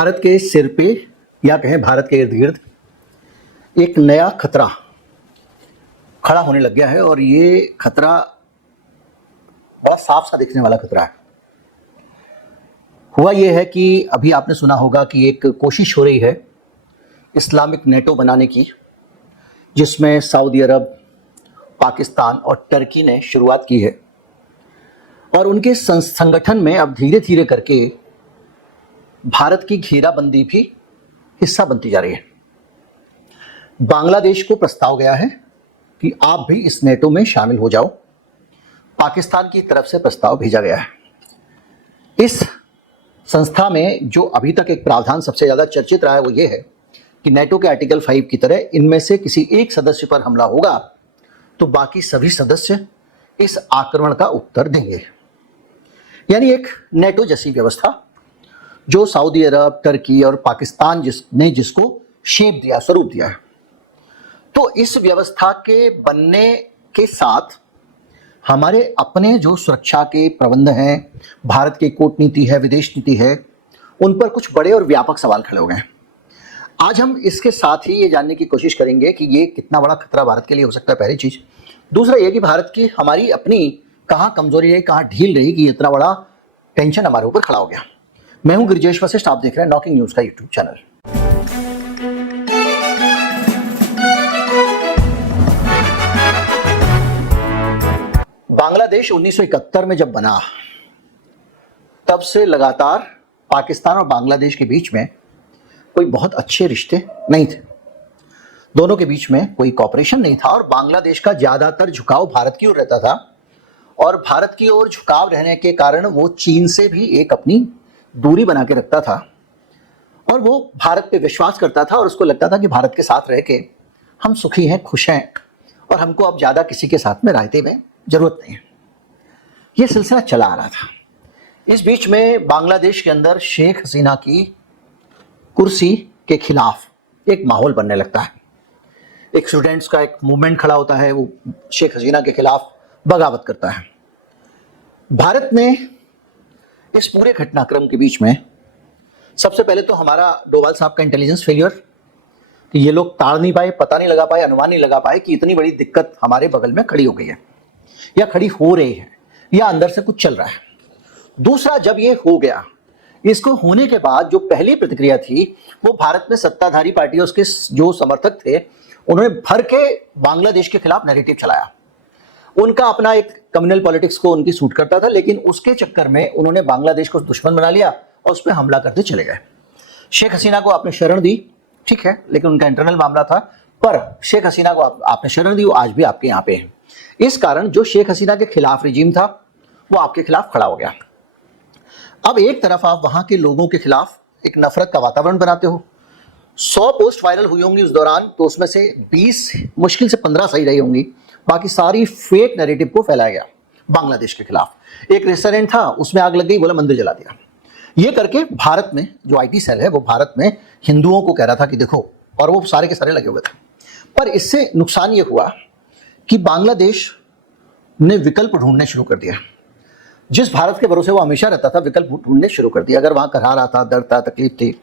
भारत के सिर पे या कहें भारत के इर्द गिर्द एक नया खतरा खड़ा होने लग गया है और ये खतरा बड़ा साफ सा दिखने वाला खतरा है। हुआ ये है कि अभी आपने सुना होगा कि एक कोशिश हो रही है इस्लामिक नेटो बनाने की, जिसमें सऊदी अरब, पाकिस्तान और टर्की ने शुरुआत की है और उनके संगठन में अब धीरे धीरे करके भारत की घेराबंदी भी हिस्सा बनती जा रही है। बांग्लादेश को प्रस्ताव गया है कि आप भी इस नेटो में शामिल हो जाओ। पाकिस्तान की तरफ से प्रस्ताव भेजा गया है। इस संस्था में जो अभी तक एक प्रावधान सबसे ज़्यादा चर्चित रहा है वो ये है कि नेटो के आर्टिकल 5 की तरह इनमें से किसी एक सदस्य पर हमला होगा तो बाकी सभी सदस्य इस आक्रमण का उत्तर देंगे। यानी एक नेटो जैसी व्यवस्था जो सऊदी अरब, टर्की और पाकिस्तान ने जिसको शेप दिया, स्वरूप दिया है। तो इस व्यवस्था के बनने के साथ हमारे अपने जो सुरक्षा के प्रबंध हैं, भारत की कूटनीति है, विदेश नीति है, उन पर कुछ बड़े और व्यापक सवाल खड़े हो गए हैं। आज हम इसके साथ ही ये जानने की कोशिश करेंगे कि ये कितना बड़ा खतरा भारत के लिए हो सकता है, पहली चीज। दूसरा ये कि भारत की हमारी अपनी कहाँ कमजोरी रही, कहाँ ढील रही कि इतना बड़ा टेंशन हमारे ऊपर खड़ा हो गया। मैं हूं गिरिजेश वशिष्ठ, आप देख रहे हैं नॉकिंग न्यूज का यूट्यूब चैनल। बांग्लादेश 1971 में जब बना तब से लगातार पाकिस्तान और बांग्लादेश के बीच में कोई बहुत अच्छे रिश्ते नहीं थे। दोनों के बीच में कोई कॉपरेशन नहीं था और बांग्लादेश का ज्यादातर झुकाव भारत की ओर रहता था और भारत की ओर झुकाव रहने के कारण वो चीन से भी एक अपनी दूरी बना के रखता था और वो भारत पे विश्वास करता था और उसको लगता था कि भारत के साथ रह के हम सुखी हैं, खुश हैं और हमको अब ज्यादा किसी के साथ में रायते में जरूरत नहीं है। ये सिलसिला चला आ रहा था। इस बीच में बांग्लादेश के अंदर शेख हसीना की कुर्सी के खिलाफ एक माहौल बनने लगता है। एक स्टूडेंट्स का एक मूवमेंट खड़ा होता है, वो शेख हसीना के खिलाफ बगावत करता है। भारत ने इस पूरे घटनाक्रम के बीच में सबसे पहले तो हमारा डोभाल साहब का इंटेलिजेंस फेलियर कि ये लोग ताड़ नहीं पाए, पता नहीं लगा पाए, अनुमान नहीं लगा पाए कि इतनी बड़ी दिक्कत हमारे बगल में खड़ी हो गई है या खड़ी हो रही है या अंदर से कुछ चल रहा है। दूसरा, जब ये हो गया, इसको होने के बाद जो पहली प्रतिक्रिया थी वो भारत में सत्ताधारी पार्टियों के जो समर्थक थे उन्होंने भर के बांग्लादेश के खिलाफ नैरेटिव चलाया। उनका अपना एक कम्युनल पॉलिटिक्स को उनकी सूट करता था, लेकिन उसके चक्कर में उन्होंने बांग्लादेश को दुश्मन बना लिया और उस पर हमला करते चले गए। शेख हसीना को आपने शरण दी, ठीक है, लेकिन उनका इंटरनल मामला था, पर शेख हसीना को आपने शरण दी, वो आज भी आपके यहाँ पे है। इस कारण जो शेख हसीना के खिलाफ रिजीम था वो आपके खिलाफ खड़ा हो गया। अब एक तरफ आप वहां के लोगों के खिलाफ एक नफरत का वातावरण बनाते हो। 100 पोस्ट वायरल हुई होंगी उस दौरान, तो उसमें से 20 मुश्किल से 15 सही रही होंगी, बाकी सारी फेक नैरेटिव को फैलाया गया बांग्लादेश के खिलाफ। एक रेस्टोरेंट था, उसमें आग लग गई, बोला मंदिर जला दिया। ये करके भारत में जो आईटी सेल है वो भारत में हिंदुओं को कह रहा था कि देखो, और वो सारे के सारे लगे हुए थे। पर इससे नुकसान ये हुआ कि बांग्लादेश ने विकल्प ढूंढने शुरू कर दिया। जिस भारत के भरोसे वो हमेशा रहता था, विकल्प ढूंढने शुरू कर दिया। अगर वहां करहा रहा था, दर्द था, तकलीफ थी,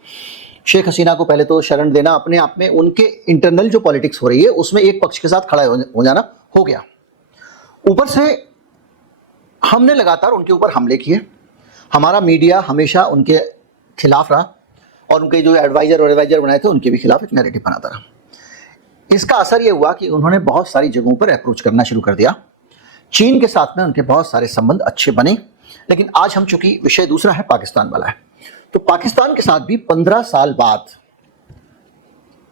शेख हसीना को पहले तो शरण देना अपने आप में उनके इंटरनल जो पॉलिटिक्स हो रही है उसमें एक पक्ष के साथ खड़ा हो जाना हो गया। ऊपर से हमने लगातार उनके ऊपर हमले किए। हमारा मीडिया हमेशा उनके खिलाफ रहा और उनके जो एडवाइजर बनाए थे उनके भी खिलाफ एक नैरेटिव बनाता रहा। इसका असर यह हुआ कि उन्होंने बहुत सारी जगहों पर अप्रोच करना शुरू कर दिया। चीन के साथ में उनके बहुत सारे संबंध अच्छे बने, लेकिन आज हम चूंकि विषय दूसरा है, पाकिस्तान वाला है, तो पाकिस्तान के साथ भी 15 साल बाद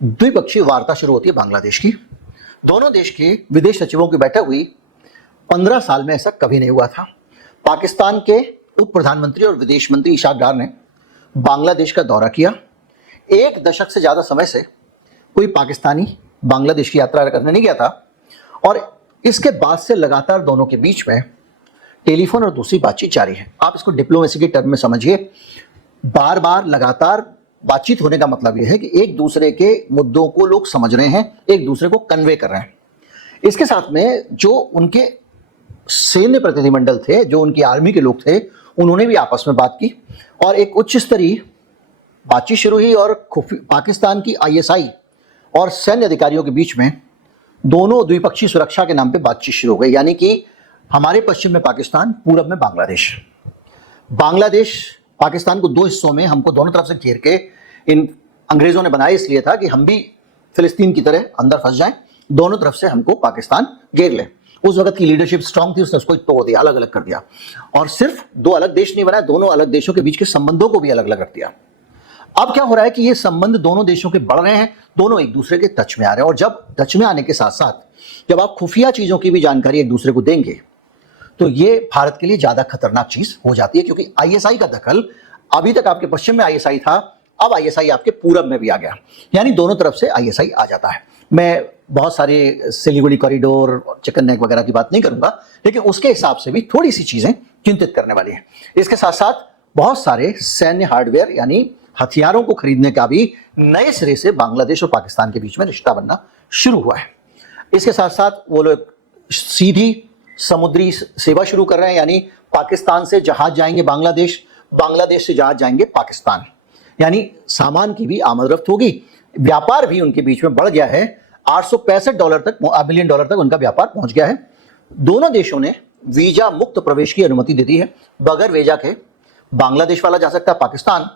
द्विपक्षीय वार्ता शुरू होती है बांग्लादेश की। दोनों देश के विदेश सचिवों की बैठक हुई। 15 साल में ऐसा कभी नहीं हुआ था। पाकिस्तान के उप प्रधानमंत्री और विदेश मंत्री इशाक डार ने बांग्लादेश का दौरा किया। 1 दशक से ज्यादा समय से कोई पाकिस्तानी बांग्लादेश की यात्रा करने नहीं गया था और इसके बाद से लगातार दोनों के बीच में टेलीफोन और दूसरी बातचीत जारी है। आप इसको डिप्लोमेसी के टर्म में समझिए। बार बार लगातार बातचीत होने का मतलब यह है कि एक दूसरे के मुद्दों को लोग समझ रहे हैं, एक दूसरे को कन्वे कर रहे हैं। इसके साथ में जो उनके सैन्य प्रतिनिधिमंडल थे, जो उनकी आर्मी के लोग थे, उन्होंने भी आपस में बात की और एक उच्च स्तरीय बातचीत शुरू हुई और पाकिस्तान की आईएसआई और सैन्य अधिकारियों के बीच में दोनों द्विपक्षीय सुरक्षा के नाम पे बातचीत शुरू हो गई। यानी कि हमारे पश्चिम में पाकिस्तान, पूरब में बांग्लादेश। बांग्लादेश पाकिस्तान को दो हिस्सों में, हमको दोनों तरफ से घेर के इन अंग्रेजों ने बनाया इसलिए था कि हम भी फिलिस्तीन की तरह अंदर फंस जाएं, दोनों तरफ से हमको पाकिस्तान घेर ले। उस वक्त की लीडरशिप स्ट्रांग थी, उसने उसको तोड़ दिया, अलग अलग कर दिया। और सिर्फ दो अलग देश नहीं बनाए, दोनों अलग देशों के बीच के संबंधों को भी अलग अलग रख दिया। अब क्या हो रहा है कि ये संबंध दोनों देशों के बढ़ रहे हैं, दोनों एक दूसरे के टच में आ रहे हैं। और जब टच में आने के साथ साथ जब आप खुफिया चीजों की भी जानकारी एक दूसरे को देंगे तो ये भारत के लिए ज्यादा खतरनाक चीज हो जाती है, क्योंकि आईएसआई का दखल, अभी तक आपके पश्चिम में आईएसआई था, अब आईएसआई आपके पूरब में भी आ गया, यानी दोनों तरफ से आईएसआई आ जाता है। मैं बहुत सारे सिलीगुड़ी कॉरिडोर, चिकन नेक वगैरह की बात नहीं करूंगा, लेकिन उसके हिसाब से भी थोड़ी सी चीजें चिंतित करने वाली हैं। इसके साथ साथ बहुत सारे सैन्य हार्डवेयर यानी हथियारों को खरीदने का भी नए सिरे से बांग्लादेश और पाकिस्तान के बीच में रिश्ता बनना शुरू हुआ है। इसके साथ साथ वो लोग सीधी समुद्री सेवा शुरू कर रहे हैं, यानी पाकिस्तान से जहाज जाएंगे बांग्लादेश, बांग्लादेश से जहाज जाएंगे पाकिस्तान, यानी सामान की भी आमदरफ्त होगी। व्यापार भी उनके बीच में बढ़ गया है, $865 तक, $1 बिलियन तक उनका व्यापार पहुंच गया है। दोनों देशों ने वीजा मुक्त प्रवेश की अनुमति दे दी है, बगैर वीजा के बांग्लादेश वाला जा सकता है पाकिस्तान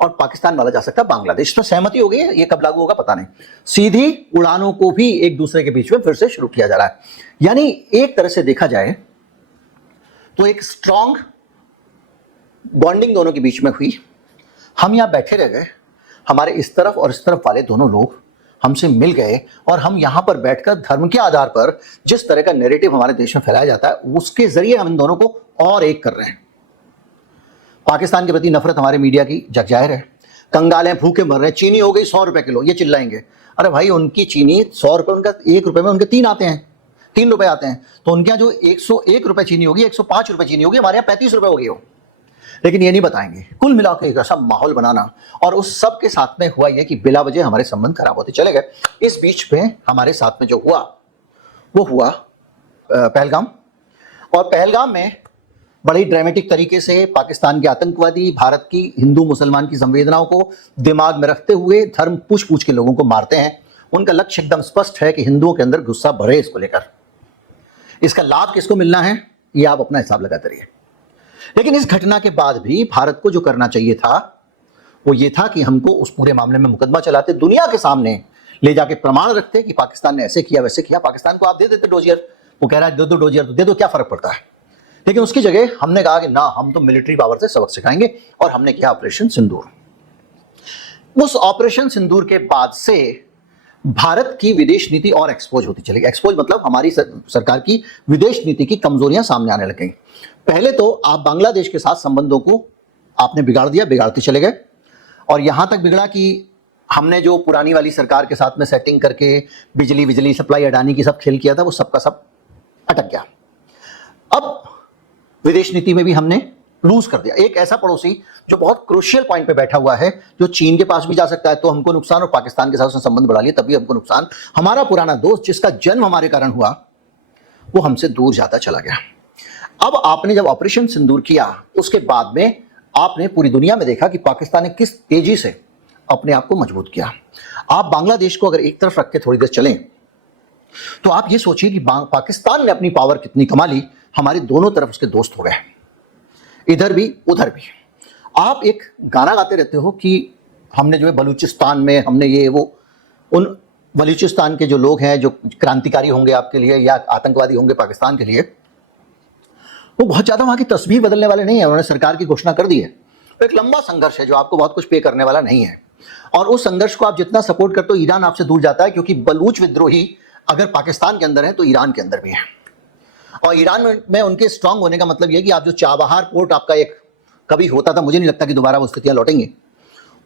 और पाकिस्तान वाला जा सकता है बांग्लादेश। तो सहमति हो गई है, ये कब लागू होगा पता नहीं। सीधी उड़ानों को भी एक दूसरे के बीच में फिर से शुरू किया जा रहा है, यानी एक तरह से देखा जाए तो एक स्ट्रांग बॉन्डिंग दोनों के बीच में हुई। हम यहां बैठे रह गए, हमारे इस तरफ और इस तरफ वाले दोनों लोग हमसे मिल गए और हम यहां पर बैठकर धर्म के आधार पर जिस तरह का नैरेटिव हमारे देश में फैलाया जाता है उसके जरिए हम इन दोनों को और एक कर रहे हैं। पाकिस्तान के प्रति नफरत हमारे मीडिया की जगजाहिर है, कंगाल हैं, भूखे मर रहे हैं, चीनी हो गई ₹100 किलो, ये चिल्लाएंगे। अरे भाई, उनकी चीनी ₹100, उनका ₹1 में उनके 3 आते हैं, ₹3 आते हैं, तो उनके यहाँ जो ₹101 चीनी होगी, ₹105 चीनी होगी, हमारे यहाँ ₹35 हो गई हो, लेकिन ये नहीं बताएंगे। कुल मिलाकर एक ऐसा माहौल बनाना, और उस सब के साथ में हुआ ये कि बिला वजह हमारे संबंध खराब होते चले गए। इस बीच में हमारे साथ में जो हुआ वो हुआ पहलगाम, और पहलगाम में बड़ी ड्रामेटिक तरीके से पाकिस्तान के आतंकवादी भारत की हिंदू मुसलमान की संवेदनाओं को दिमाग में रखते हुए धर्म पूछ पूछ के लोगों को मारते हैं। उनका लक्ष्य एकदम स्पष्ट है कि हिंदुओं के अंदर गुस्सा भरे इसको लेकर। इसका लाभ किसको मिलना है ये आप अपना हिसाब लगाते रहिए। लेकिन इस घटना के बाद भी भारत को जो करना चाहिए था वो ये था कि हमको उस पूरे मामले में मुकदमा चलाते, दुनिया के सामने ले जाके प्रमाण रखते कि पाकिस्तान ने ऐसे किया वैसे किया। पाकिस्तान को आप दे देते डोजियर, वो कह रहा है दो डोजियर तो दे दो, क्या फर्क पड़ता है। लेकिन उसकी जगह हमने कहा कि ना, हम तो मिलिट्री पावर से सबक सिखाएंगे, और हमने किया ऑपरेशन सिंदूर। उस ऑपरेशन सिंदूर के बाद से भारत की विदेश नीति और एक्सपोज होती चली गई। एक्सपोज मतलब हमारी सरकार की विदेश नीति की कमजोरियां सामने आने लग गई। पहले तो आप बांग्लादेश के साथ संबंधों को आपने बिगाड़ दिया, बिगाड़ते चले गए, और यहां तक बिगड़ा कि हमने जो पुरानी वाली सरकार के साथ में सेटिंग करके बिजली सप्लाई अडानी की सब खेल किया था वो सबका सब अटक गया। अब विदेश नीति में भी हमने लूज कर दिया। एक ऐसा पड़ोसी जो बहुत क्रूशियल पॉइंट पे बैठा हुआ है, जो चीन के पास भी जा सकता है तो हमको नुकसान, और पाकिस्तान के साथ उसने संबंध बढ़ा लिया तब भी हमको नुकसान। हमारा पुराना दोस्त जिसका जन्म हमारे कारण हुआ वो हमसे दूर जाता चला गया। अब आपने जब ऑपरेशन सिंदूर किया उसके बाद में आपने पूरी दुनिया में देखा कि पाकिस्तान ने किस तेजी से अपने आप को मजबूत किया। आप बांग्लादेश को अगर एक तरफ रख के थोड़ी देर चलें तो आप ये सोचिए कि पाकिस्तान ने अपनी पावर कितनी कमा ली, हमारे दोनों तरफ उसके दोस्त हो गए, इधर भी उधर भी। आप एक गाना गाते रहते हो कि हमने जो है बलूचिस्तान में हमने ये वो, उन बलूचिस्तान के जो लोग हैं जो क्रांतिकारी होंगे आपके लिए या आतंकवादी होंगे पाकिस्तान के लिए, वो बहुत ज्यादा वहां की तस्वीर बदलने वाले नहीं है। उन्होंने सरकार की घोषणा कर दी है। तो एक लंबा संघर्ष है जो आपको बहुत कुछ पे करने वाला नहीं है, और उस संघर्ष को आप जितना सपोर्ट करते हो ईरान आपसे दूर जाता है, क्योंकि बलूच विद्रोही अगर पाकिस्तान के अंदर है तो ईरान के अंदर भी है। और ईरान में उनके स्ट्रांग होने का मतलब यह कि आप जो चाबहार पोर्ट आपका एक कभी होता था, मुझे नहीं लगता कि दोबारा वो स्थितियां लौटेंगी,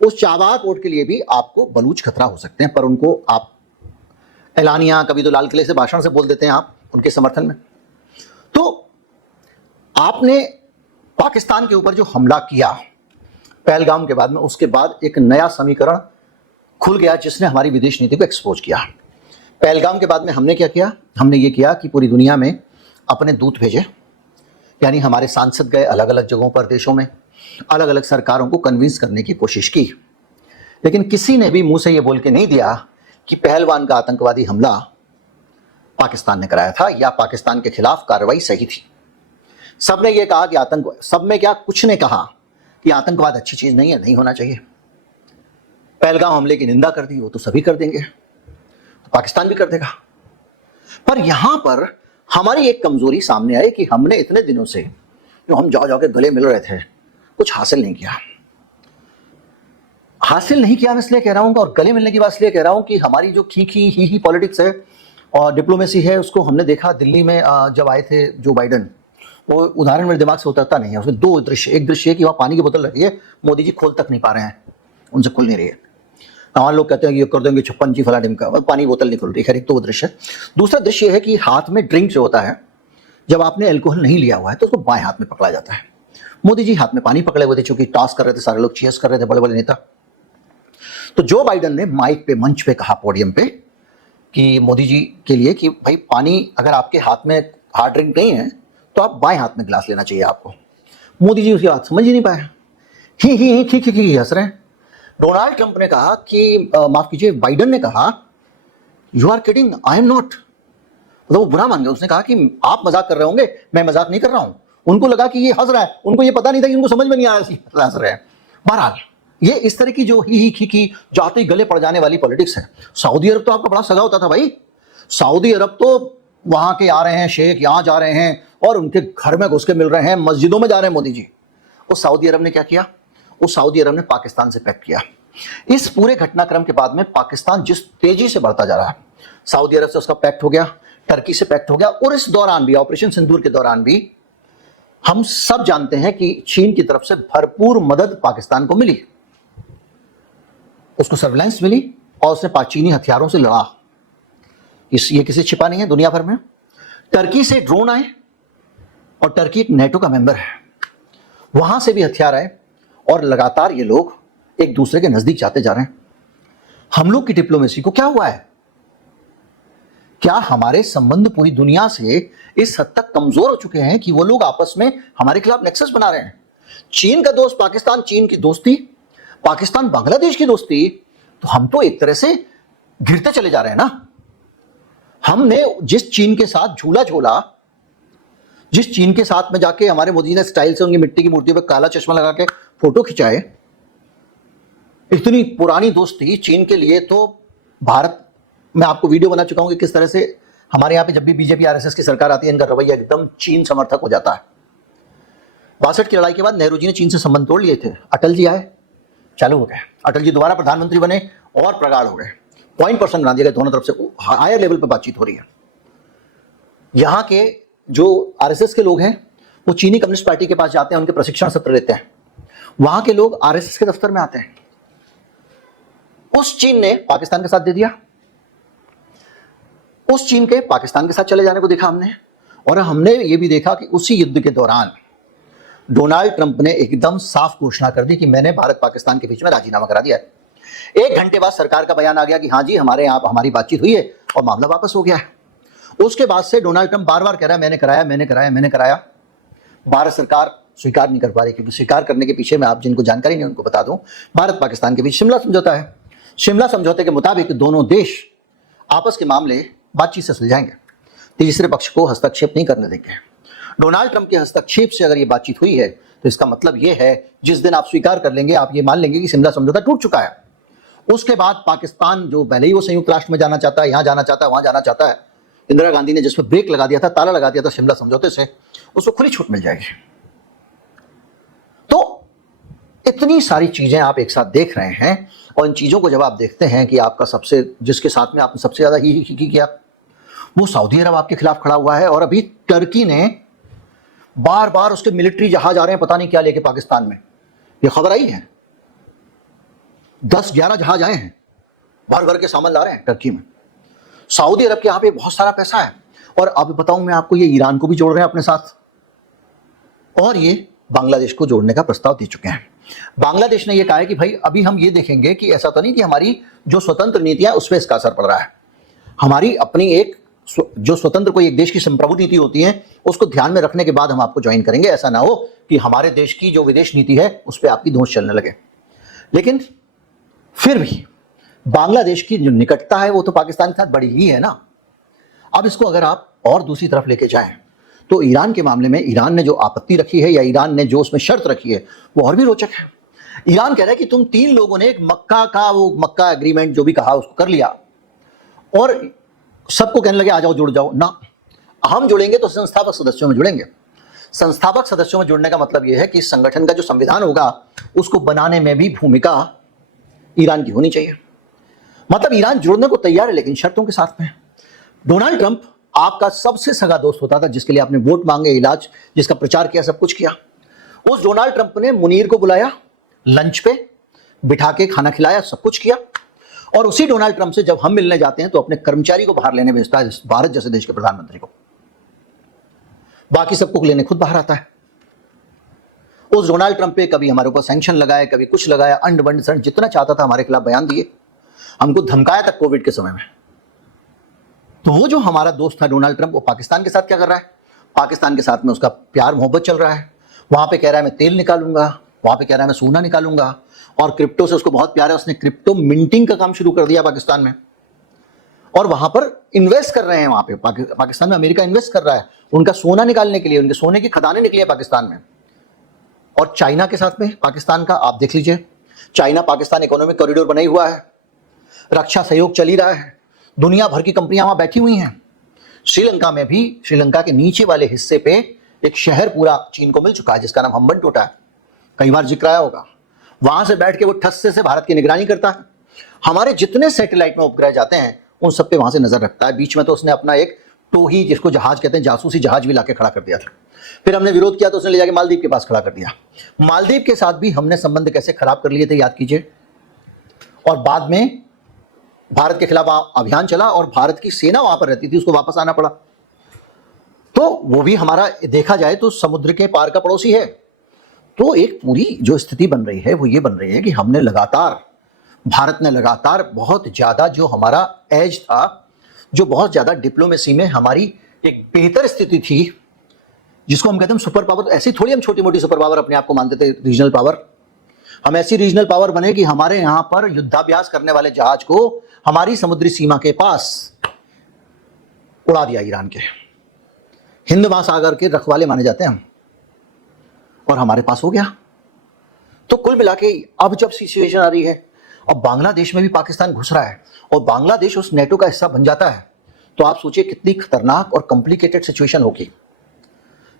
उस चाबहार पोर्ट के लिए भी आपको बलूच खतरा हो सकते हैं। पर उनको आप एलानिया, कभी तो लाल किले से भाषण से बोल देते हैं आप उनके समर्थन में। तो आपने पाकिस्तान के ऊपर जो हमला किया पहलगाम के बाद में, उसके बाद एक नया समीकरण खुल गया जिसने हमारी विदेश नीति को एक्सपोज किया। पहलगाम के बाद में हमने क्या किया, हमने ये किया कि पूरी दुनिया में अपने दूत भेजे, यानी हमारे सांसद गए अलग अलग जगहों पर, देशों में अलग अलग सरकारों को कन्विंस करने की कोशिश की लेकिन किसी ने भी मुंह से ये बोल के नहीं दिया कि पहलवान का आतंकवादी हमला पाकिस्तान ने कराया था या पाकिस्तान के खिलाफ कार्रवाई सही थी। सबने ये कहा कि आतंक, सब में क्या, कुछ ने कहा कि आतंकवाद अच्छी चीज नहीं है, नहीं होना चाहिए। पहलगाम हमले की निंदा कर दी, वो तो सभी कर देंगे, तो पाकिस्तान भी कर देगा। पर यहां पर हमारी एक कमजोरी सामने आई कि हमने इतने दिनों से जो हम जाओ के गले मिल रहे थे, कुछ हासिल नहीं किया। हासिल नहीं किया मैं इसलिए कह रहा हूं, और गले मिलने की बात इसलिए कह रहा हूं कि हमारी जो खी ही पॉलिटिक्स है और डिप्लोमेसी है, उसको हमने देखा दिल्ली में जब आए थे जो बाइडन, वो उदाहरण मेरे दिमाग से उतरता नहीं है। उसमें दो दृश्य, एक दृश्य है कि वहाँ पानी की बोतल रखी है, मोदी जी खोल तक नहीं पा रहे हैं, उनसे खुल नहीं रही है। हमारे लोग कहते हैं कि ये कर देंगे 56 जी फला ढिमका, पानी बोतल नहीं खुल रही। खैर, एक तो वो दृश्य है। दूसरा दृश्य है कि हाथ में ड्रिंक जो होता है, जब आपने अल्कोहल नहीं लिया हुआ है तो उसको बाएं हाथ में पकड़ा जाता है। मोदी जी हाथ में पानी पकड़े हुए थे, चूंकि टॉस कर रहे थे, सारे लोग चीयर्स कर रहे थे, बड़े बड़े नेता। तो जो बाइडन ने माइक पे, मंच पे कहा, पोडियम पे, कि मोदी जी के लिए कि भाई पानी अगर आपके हाथ में हार्ड ड्रिंक नहीं है तो आप बाएं हाथ में गिलास लेना चाहिए आपको। मोदी जी उसकी बात समझ ही नहीं पाए, ही हंस रहे हैं। डोनाल्ड ट्रंप ने कहा कि माफ कीजिए, बाइडन ने कहा you are kidding, I am not. तो वो बुरा मान गया, उसने कहा कि आप मजाक कर रहे होंगे, मैं मजाक नहीं कर रहा हूं। उनको लगा कि ये हंस रहा है, उनको ये पता नहीं था कि उनको समझ में नहीं आया हंस रहे हैं। बहरहाल, ये इस तरह की जो ही जाते ही गले पड़ जाने वाली पॉलिटिक्स है। सऊदी अरब तो आपका बड़ा सगा होता था भाई। सऊदी अरब तो वहां के आ रहे हैं शेख, यहां जा रहे हैं और उनके घर में घुस के मिल रहे हैं, मस्जिदों में जा रहे हैं मोदी जी। उस सऊदी अरब ने क्या किया? उस सऊदी अरब ने पाकिस्तान से पैक्ट किया। इस पूरे घटनाक्रम के बाद में पाकिस्तान जिस तेजी से बढ़ता जा रहा है, सऊदी अरब से उसका पैक्ट हो गया, टर्की से पैक्ट हो गया, और इस दौरान भी, ऑपरेशन सिंदूर के दौरान भी, हम सब जानते हैं कि चीन की तरफ से भरपूर मदद पाकिस्तान को मिली। उसको सर्विलांस मिली और उसने चीनी हथियारों से लड़ा। ये किसी छिपा नहीं है दुनिया भर में। टर्की से ड्रोन आए, और टर्की एक नेटो का मेंबर है, वहां से भी हथियार आए, और लगातार ये लोग एक दूसरे के नजदीक जाते जा रहे हैं। हम लोग की डिप्लोमेसी को क्या हुआ है? क्या हमारे संबंध पूरी दुनिया से इस हद तक कमजोर हो चुके हैं कि वो लोग आपस में हमारे खिलाफ नेक्सस बना रहे हैं? चीन का दोस्त पाकिस्तान, चीन की दोस्ती, पाकिस्तान बांग्लादेश की दोस्ती, तो हम तो एक तरह से गिरते चले जा रहे हैं ना। हमने जिस चीन के साथ झूला झूला, जिस चीन के साथ में जाके हमारे मोदी ने स्टाइल से उनकी मिट्टी की मूर्ति पे काला चश्मा लगा के फोटो खिंचाए, इतनी पुरानी दोस्ती चीन के लिए, तो भारत, मैं आपको वीडियो बना चुका हूं कि किस तरह से हमारे यहाँ पे जब भी बीजेपी आरएसएस की सरकार आती है, इनका रवैया एकदम चीन समर्थक हो जाता है। 62 की लड़ाई के बाद नेहरू जी ने चीन से संबंध तोड़ लिए थे, अटल जी आए, चालू हो गए। अटल जी दोबारा प्रधानमंत्री बने और प्रगाढ़ हो गए। पॉइंट पर्सन बना दिया गया, दोनों तरफ से हायर लेवल पर बातचीत हो रही है। यहाँ के जो आरएसएस के लोग हैं वो चीनी कम्युनिस्ट पार्टी के पास जाते हैं, उनके प्रशिक्षण सत्र लेते हैं। वहां के लोग आरएसएस के दफ्तर में आते हैं। उस चीन ने पाकिस्तान का साथ दे दिया, उस चीन के पाकिस्तान के साथ चले जाने को देखा हमने। और हमने ये भी देखा कि उसी युद्ध के दौरान डोनाल्ड ट्रंप ने एकदम साफ घोषणा कर दी कि मैंने भारत पाकिस्तान के बीच में राजीनामा करा दिया है। 1 घंटे बाद सरकार का बयान आ गया कि हाँ जी, हमारे यहाँ हमारी बातचीत हुई है और मामला वापस हो गया है। उसके बाद से डोनाल्ड ट्रंप बार बार कह रहा है मैंने कराया, मैंने कराया, मैंने कराया। भारत सरकार स्वीकार नहीं कर पा रही, क्योंकि स्वीकार करने के पीछे मैं आप जिनको जानकारी नहीं उनको बता दूं, भारत पाकिस्तान के बीच शिमला समझौता है। शिमला समझौते के मुताबिक दोनों देश आपस के मामले बातचीत से सुलझाएंगे, तीसरे पक्ष को हस्तक्षेप नहीं करने देंगे। डोनाल्ड ट्रंप के हस्तक्षेप से अगर ये बातचीत हुई है तो इसका मतलब ये है जिस दिन आप स्वीकार कर लेंगे, आप ये मान लेंगे कि शिमला समझौता टूट चुका है, उसके बाद पाकिस्तान जो पहले ही वो संयुक्त राष्ट्र में जाना चाहता है, यहां जाना चाहता है, वहां जाना चाहता है, इंदिरा गांधी ने जिसमें ब्रेक लगा दिया था, ताला लगा दिया था शिमला समझौते से, उसको खुली छूट मिल जाएगी। तो इतनी सारी चीजें आप एक साथ देख रहे हैं, और इन चीजों को जब आप देखते हैं कि आपका सबसे, जिसके साथ में आपने सबसे ज्यादा ही किया, वो सऊदी अरब आपके खिलाफ खड़ा हुआ है। और अभी टर्की ने बार बार उसके मिलिट्री जहाज आ रहे हैं, पता नहीं क्या लेके पाकिस्तान में, ये खबर आई है। 10-11 जहाज आए हैं, भर भर के सामान ला रहे हैं टर्की में। सऊदी अरब के यहाँ पे बहुत सारा पैसा है। और अब बताऊं मैं आपको, ये ईरान को भी जोड़ रहे हैं अपने साथ, और ये बांग्लादेश को जोड़ने का प्रस्ताव दे चुके हैं। बांग्लादेश ने यह कहा है कि भाई अभी हम ये देखेंगे कि ऐसा तो नहीं कि हमारी जो स्वतंत्र नीतियां उस पर इसका असर पड़ रहा है। हमारी अपनी एक जो स्वतंत्र कोई एक देश की संप्रभु नीति होती है, उसको ध्यान में रखने के बाद हम आपको ज्वाइन करेंगे। ऐसा ना हो कि हमारे देश की जो विदेश नीति है उस पर आपकी धौंस चलने लगे। लेकिन फिर भी बांग्लादेश की जो निकटता है वो तो पाकिस्तान के साथ बड़ी ही है ना। अब इसको अगर आप और दूसरी तरफ लेके जाएं तो ईरान के मामले में ईरान ने जो आपत्ति रखी है या ईरान ने जो उसमें शर्त रखी है वो और भी रोचक है। ईरान कह रहा है कि तुम 3 लोगों ने एक मक्का एग्रीमेंट जो भी कहा उसको कर लिया और सबको कहने लगे आ जाओ जुड़ जाओ ना, हम जुड़ेंगे तो संस्थापक सदस्यों में जुड़ेंगे। संस्थापक सदस्यों में जुड़ने का मतलब यह है कि संगठन का जो संविधान होगा उसको बनाने में भी भूमिका ईरान की होनी चाहिए। मतलब ईरान जुड़ने को तैयार है लेकिन शर्तों के साथ में। डोनाल्ड ट्रंप आपका सबसे सगा दोस्त होता था, जिसके लिए आपने वोट मांगे, इलाज, जिसका प्रचार किया, सब कुछ किया। उस डोनाल्ड ट्रंप ने मुनीर को बुलाया, लंच पे बिठा के खाना खिलाया, सब कुछ किया। और उसी डोनाल्ड ट्रंप से जब हम मिलने जाते हैं तो अपने कर्मचारी को बाहर लेने भेजता है, भारत जैसे देश के प्रधानमंत्री को। बाकी सबको लेने खुद बाहर आता है। उस डोनाल्ड ट्रंप पे कभी हमारे ऊपर सैंक्शन लगाए, कभी कुछ लगाया, अंड बंड संड जितना चाहता था हमारे खिलाफ बयान दिए, हमको धमकाया तक कोविड के समय में। तो वो जो हमारा दोस्त था डोनाल्ड ट्रंप, वो पाकिस्तान के साथ क्या कर रहा है? पाकिस्तान के साथ में उसका प्यार मोहब्बत चल रहा है। वहां पे कह रहा है मैं तेल निकालूंगा, वहां पे कह रहा है मैं सोना निकालूंगा, और क्रिप्टो से उसको बहुत प्यार है। उसने क्रिप्टो मिंटिंग का काम शुरू कर दिया पाकिस्तान में, और वहां पर इन्वेस्ट कर रहे हैं। वहां पे पाकिस्तान में अमेरिका इन्वेस्ट कर रहा है उनका सोना निकालने के लिए, उनके सोने की खदानें निकली है पाकिस्तान में। और चाइना के साथ में पाकिस्तान का आप देख लीजिए, चाइना पाकिस्तान इकोनॉमिक कॉरिडोर बना ही हुआ है, रक्षा सहयोग चल ही रहा है, दुनिया भर की कंपनियां वहां बैठी हुई हैं। श्रीलंका में भी, श्रीलंका के नीचे वाले हिस्से पे एक शहर पूरा चीन को मिल चुका है जिसका नाम हम्बनटोटा है, कई बार जिक्र आया होगा। वहां से बैठ के वो ठस्से से भारत की निगरानी करता है। हमारे जितने सैटेलाइट में उपग्रह जाते हैं उन सब पे वहां से नजर रखता है। बीच में तो उसने अपना एक टोही, जिसको जहाज कहते हैं, जासूसी जहाज भी लाके खड़ा कर दिया था। फिर हमने विरोध किया तो उसने ले जाके मालदीव के पास खड़ा कर दिया। मालदीव के साथ भी हमने संबंध कैसे खराब कर लिए थे याद कीजिए। और बाद में भारत के खिलाफ अभियान चला और भारत की सेना वहां पर रहती थी, उसको वापस आना पड़ा। तो वो भी हमारा देखा जाए तो समुद्र के पार का पड़ोसी है। तो एक पूरी जो स्थिति बन रही है वो ये बन रही है कि हमने लगातार, भारत ने लगातार बहुत ज्यादा जो हमारा एज था, जो बहुत ज्यादा डिप्लोमेसी में हमारी एक बेहतर स्थिति थी, जिसको हम कहते हैं सुपर पावर। ऐसी थोड़ी हम छोटी मोटी सुपर पावर अपने आप को मानते थे, रीजनल पावर। हम ऐसी रीजनल पावर बने कि हमारे यहां पर युद्धाभ्यास करने वाले जहाज को हमारी समुद्री सीमा के पास उड़ा दिया ईरान के। हिंद महासागर के रखवाले माने जाते हैं हम, और हमारे पास हो गया। तो कुल मिला के अब जब सिचुएशन आ रही है, अब बांग्लादेश में भी पाकिस्तान घुस रहा है और बांग्लादेश उस नेटो का हिस्सा बन जाता है, तो आप सोचिए कितनी खतरनाक और कॉम्प्लिकेटेड सिचुएशन होगी।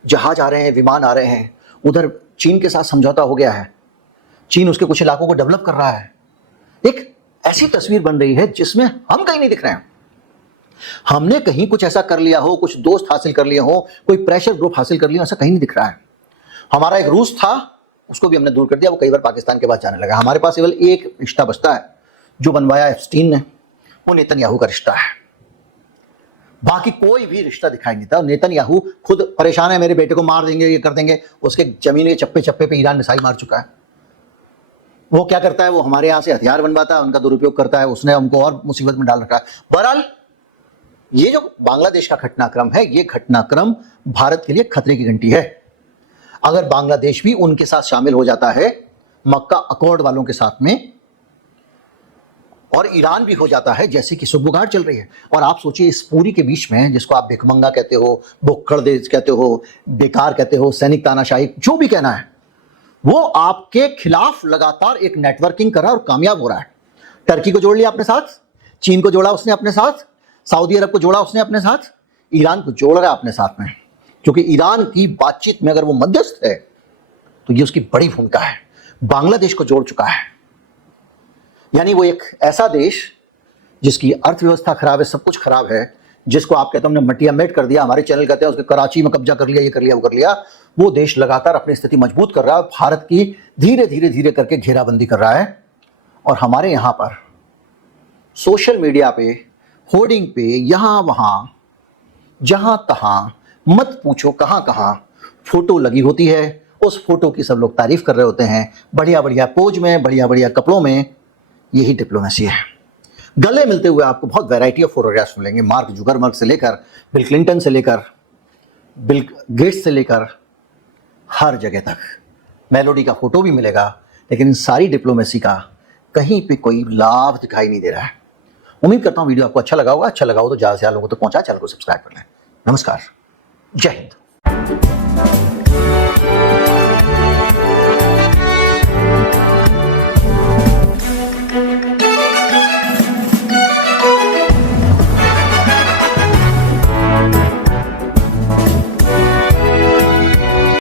जहाज आ रहे हैं, विमान आ रहे हैं, उधर चीन के साथ समझौता हो गया है, चीन उसके कुछ इलाकों को डेवलप कर रहा है। एक ऐसी तस्वीर बन रही है जिसमें हम कहीं नहीं दिख रहे हैं। हमने कहीं कुछ ऐसा कर लिया हो, कुछ दोस्त हासिल कर लिए हो, कोई प्रेशर ग्रुप हासिल कर लिया, ऐसा कहीं नहीं दिख रहा है। हमारा एक रूस था, उसको भी हमने दूर कर दिया, वो कई बार पाकिस्तान के पास जाने लगा। हमारे पास केवल एक रिश्ता बचता है जो बनवाया एप्स्टीन ने, वो नेतन्याहू का रिश्ता है। बाकी कोई भी रिश्ता दिखाई नहीं था। नेतन्याहू खुद परेशान है, मेरे बेटे को मार देंगे, ये कर देंगे। उसके जमीन के चप्पे चप्पे पे ईरान मिसाइल मार चुका है। वो क्या करता है, वो हमारे यहां से हथियार बनवाता है, उनका दुरुपयोग करता है। उसने हमको और मुसीबत में डाल रखा है। बहरहाल ये जो बांग्लादेश का घटनाक्रम है, ये घटनाक्रम भारत के लिए खतरे की घंटी है। अगर बांग्लादेश भी उनके साथ शामिल हो जाता है, मक्का अकॉर्ड वालों के साथ में, और ईरान भी हो जाता है, जैसे कि सुबुगाड़ चल रही है। और आप सोचिए इस पूरी के बीच में, जिसको आप भिखमंगा कहते हो, भुक्खड़ देश कहते हो, बेकार कहते हो, सैनिक तानाशाही, जो भी कहना है, वो आपके खिलाफ लगातार एक नेटवर्किंग कर रहा है और कामयाब हो रहा है। टर्की को जोड़ लिया अपने साथ, चीन को जोड़ा उसने अपने साथ, सऊदी अरब को जोड़ा उसने अपने साथ, ईरान को जोड़ रहा है अपने साथ में। क्योंकि ईरान की बातचीत में अगर वो मध्यस्थ है तो ये उसकी बड़ी भूमिका है। बांग्लादेश को जोड़ चुका है, यानी वो एक ऐसा देश जिसकी अर्थव्यवस्था खराब है, सब कुछ खराब है, जिसको आप कहते हो हमने मटिया मेट कर दिया, हमारे चैनल कहते हैं उसके कराची में कब्जा कर लिया, ये कर लिया, वो कर लिया। वो देश लगातार अपनी स्थिति मजबूत कर रहा है, भारत की धीरे धीरे धीरे करके घेराबंदी कर रहा है। और हमारे यहाँ पर सोशल मीडिया पे, होर्डिंग पे, यहाँ वहाँ, जहाँ तहाँ, मत पूछो कहाँ कहाँ फोटो लगी होती है। उस फोटो की सब लोग तारीफ कर रहे होते हैं, बढ़िया बढ़िया पोज में, बढ़िया बढ़िया कपड़ों में। यही डिप्लोमेसी है। गले मिलते हुए आपको बहुत वैरायटी ऑफ फोटोग्राफ्स मिलेंगे, मार्क जुकरबर्ग से लेकर बिल क्लिंटन से लेकर बिल गेट्स से लेकर हर जगह तक। मेलोडी का फोटो भी मिलेगा। लेकिन इन सारी डिप्लोमेसी का कहीं पे कोई लाभ दिखाई नहीं दे रहा है। उम्मीद करता हूं वीडियो आपको अच्छा लगा होगा। अच्छा लगा हो तो ज्यादा से ज्यादा लोगों तक पहुंचा, चैनल को सब्सक्राइब कर लें। नमस्कार, जय हिंद।